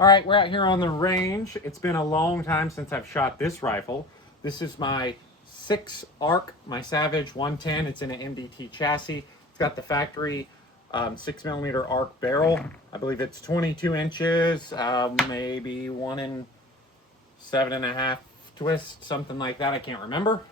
All right, we're out here on the range. It's been a long time since I've shot this rifle. This is my 6 ARC, my Savage 110. It's in an MDT chassis. It's got the factory 6mm ARC barrel. I believe it's 22 inches, maybe 1 and 7.5 twist, something like that. I can't remember.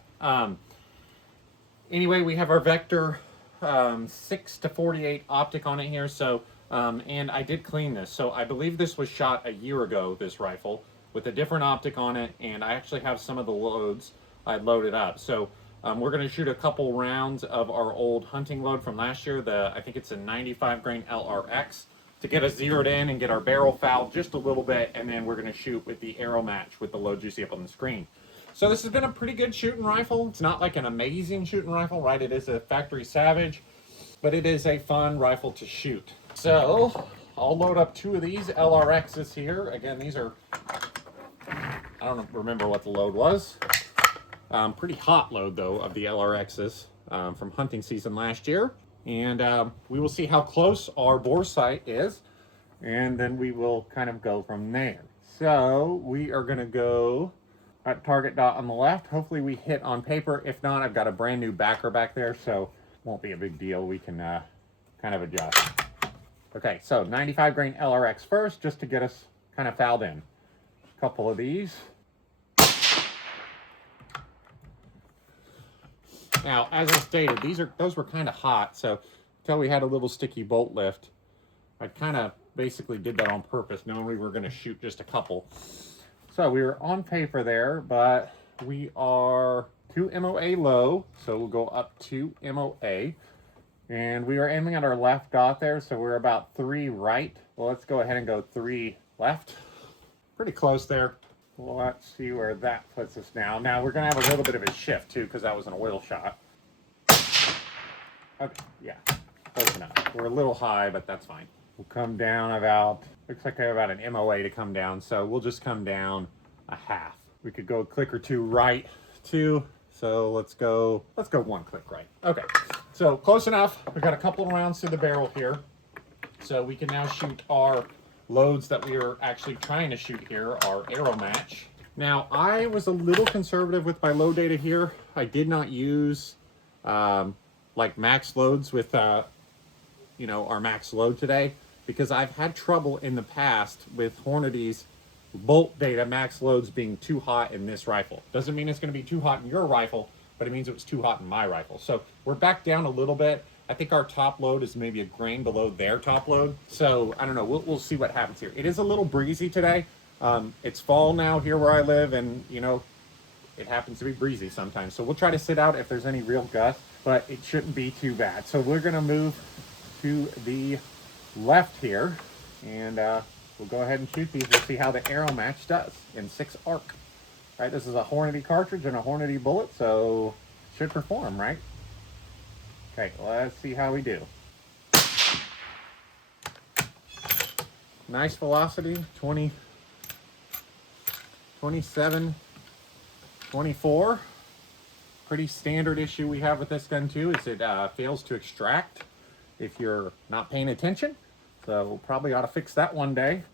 Anyway, we have our Vector 6 to 48 optic on it here. So, and I did clean this. So I believe this was shot a year ago, this rifle, with a different optic on it. And I actually have some of the loads I loaded up. So we're going to shoot a couple rounds of our old hunting load from last year. I think it's a 95 grain LRX to get us zeroed in and get our barrel fouled just a little bit. And then we're going to shoot with the Aeromatch with the load you see up on the screen. So this has been a pretty good shooting rifle. It's not like an amazing shooting rifle, right? It is a factory Savage, but it is a fun rifle to shoot. So I'll load up 2 of these LRXs here. Again, these are, I don't remember what the load was. Pretty hot load though of the LRXs from hunting season last year. And we will see how close our bore sight is. And then we will kind of go from there. So we are gonna go at target dot on the left. Hopefully we hit on paper. If not, I've got a brand new backer back there, so won't be a big deal. We can kind of adjust. Okay, so 95 grain LRX first, just to get us kind of fouled in. A couple of these. Now, as I stated, those were kind of hot, so until we had a little sticky bolt lift, I kind of basically did that on purpose, knowing we were going to shoot just a couple. So we were on paper there, but we are 2 MOA low, so we'll go up 2 MOA. And we are aiming at our left dot there, so we're about 3 right. Well, let's go ahead and go 3 left. Pretty close there. Well, let's see where that puts us now. Now we're going to have a little bit of a shift too, because that was an oil shot. Okay, yeah, close enough. We're a little high, but that's fine. We'll come down about, looks like I have about an MOA to come down, so we'll just come down a half. We could go a click or 2 right too, so let's go 1 click right. Okay, so close enough. We've got a couple of rounds through the barrel here, so we can now shoot our loads that we are actually trying to shoot here, our Aeromatch. Now, I was a little conservative with my load data here. I did not use like max loads with you know, our max load today, because I've had trouble in the past with Hornady's bolt data max loads being too hot in this rifle. Doesn't mean it's going to be too hot in your rifle, but it means it was too hot in my rifle. So we're back down a little bit. I think our top load is maybe a grain below their top load. So I don't know, we'll see what happens here. It is a little breezy today. It's fall now here where I live, and you know, it happens to be breezy sometimes. So we'll try to sit out if there's any real gusts, but it shouldn't be too bad. So we're going to move to the left here, and we'll go ahead and shoot these. We'll see how the Aeromatch does in 6 ARC. Right, this is a Hornady cartridge and a Hornady bullet, so it should perform, right? Okay, let's see how we do. Nice velocity, 20, 27, 24. Pretty standard issue we have with this gun too is it fails to extract if you're not paying attention. So we'll probably ought to fix that one day.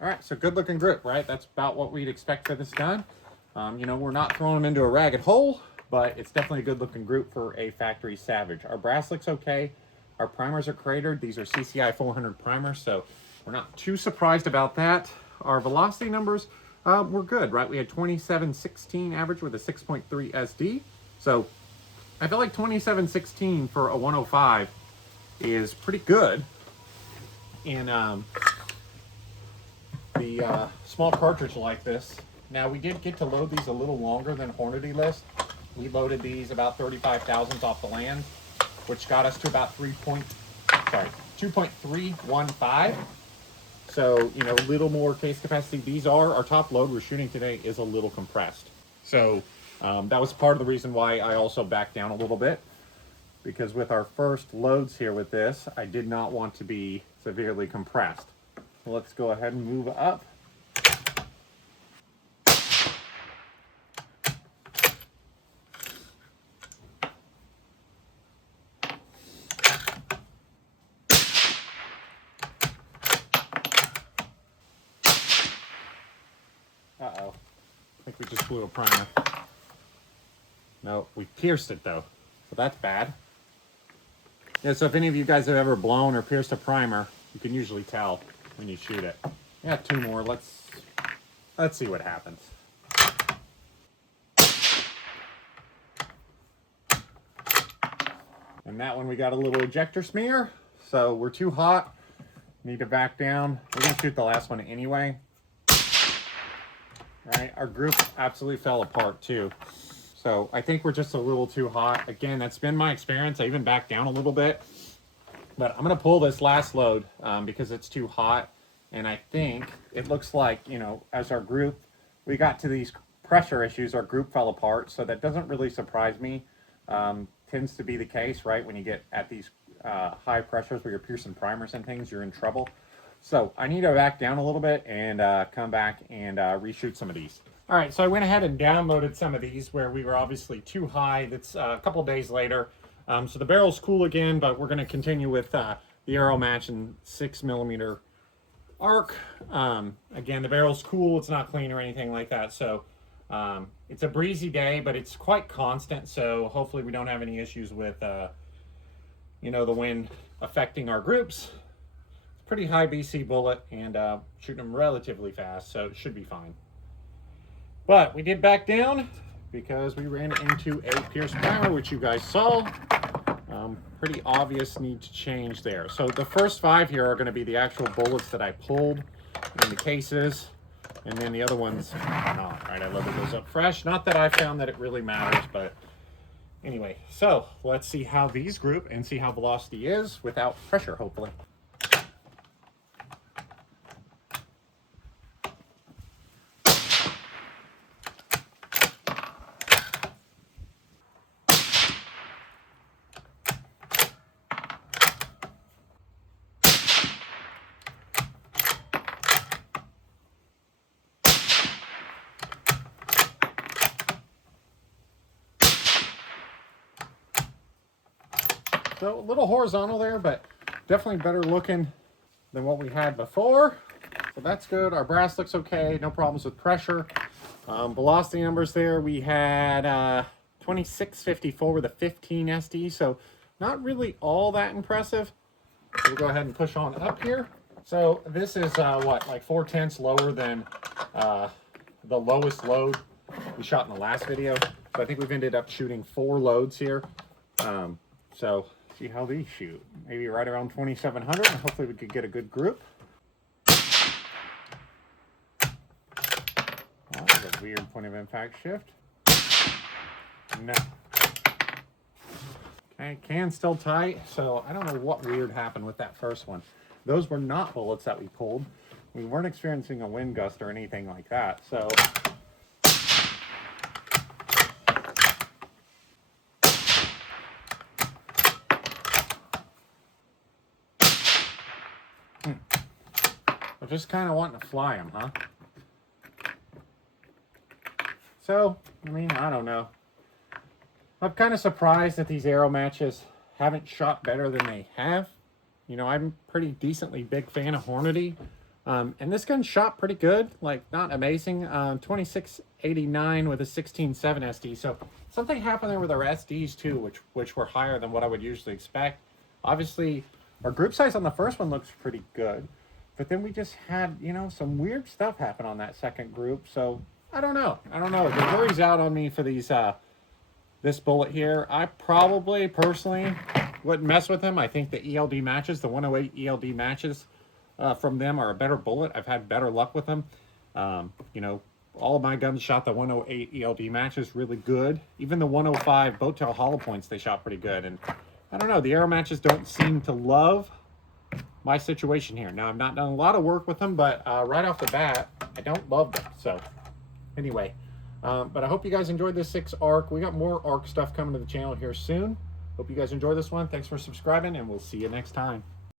All right, so good looking grip, right? That's about what we'd expect for this gun. You know, we're not throwing them into a ragged hole, but it's definitely a good looking group for a factory Savage. Our brass looks okay. Our primers are cratered. These are CCI 400 primers, so we're not too surprised about that. Our velocity numbers were good, right? We had 2716 average with a 6.3 SD. So I feel like 2716 for a 105 is pretty good. And the small cartridge like this. Now we did get to load these a little longer than Hornady list. We loaded these about 35 thousandths off the land, which got us to about 2.315. So, you know, a little more case capacity. These are, our top load we're shooting today is a little compressed. So That was part of the reason why I also backed down a little bit, because with our first loads here with this, I did not want to be severely compressed. So let's go ahead and move up. Uh-oh. I think we just blew a primer. No, we pierced it though, so that's bad. Yeah, so if any of you guys have ever blown or pierced a primer, you can usually tell when you shoot it. Yeah, 2 more. Let's see what happens. And that one we got a little ejector smear, so we're too hot. Need to back down. We're gonna shoot the last one anyway. Right, our group absolutely fell apart too. So I think we're just a little too hot. Again, that's been my experience. I even backed down a little bit. But I'm going to pull this last load because it's too hot. And I think it looks like, you know, as our group, we got to these pressure issues, our group fell apart. So that doesn't really surprise me. Tends to be the case, right? When you get at these high pressures where you're piercing primers and things, you're in trouble. So I need to back down a little bit and come back and reshoot some of these. All right, so I went ahead and downloaded some of these where we were obviously too high. That's a couple days later. So the barrel's cool again, but we're going to continue with the Aeromatch and 6mm arc. Again, the barrel's cool. It's not clean or anything like that. So it's a breezy day, but it's quite constant. So hopefully we don't have any issues with, you know, the wind affecting our groups. It's a pretty high BC bullet and shooting them relatively fast, so it should be fine. But we did back down because we ran into a pierced primer, which you guys saw. Pretty obvious need to change there. So the first 5 here are going to be the actual bullets that I pulled in the cases, and then the other ones are not, right? I loaded those up fresh. Not that I found that it really matters, but anyway. So let's see how these group and see how velocity is without pressure, hopefully. So a little horizontal there, but definitely better looking than what we had before. So that's good. Our brass looks okay. No problems with pressure. Velocity numbers there. We had 2654 with a 15 SD. So not really all that impressive. So we'll go ahead and push on up here. So this is what, like 4/10 lower than the lowest load we shot in the last video. So I think we've ended up shooting 4 loads here. So see how these shoot. Maybe right around 2700, and hopefully we could get a good group. Oh, that's a weird point of impact shift. No. Okay, can still tight, so I don't know what weird happened with that first one. Those were not bullets that we pulled. We weren't experiencing a wind gust or anything like that, so we're just kind of wanting to fly them, huh? So, I mean, I don't know. I'm kind of surprised that these Aeromatches haven't shot better than they have. You know, I'm a pretty decently big fan of Hornady. And this gun shot pretty good, like not amazing. 2689 with a 16.7 SD. So something happened there with our SDs too, which were higher than what I would usually expect. Obviously, our group size on the first one looks pretty good. But then we just had, you know, some weird stuff happen on that second group. So I don't know. The jury's out on me for these this bullet here. I probably personally wouldn't mess with them. I think the ELD matches, the 108 ELD matches from them are a better bullet. I've had better luck with them. You know, all of my guns shot the 108 ELD matches really good. Even the 105 boat tail hollow points, they shot pretty good. And I don't know, the Aeromatches don't seem to love my situation here. Now, I've not done a lot of work with them, but right off the bat, I don't love them. So anyway, But I hope you guys enjoyed this 6 arc. We got more arc stuff coming to the channel here soon. Hope you guys enjoy this one. Thanks for subscribing, and we'll see you next time.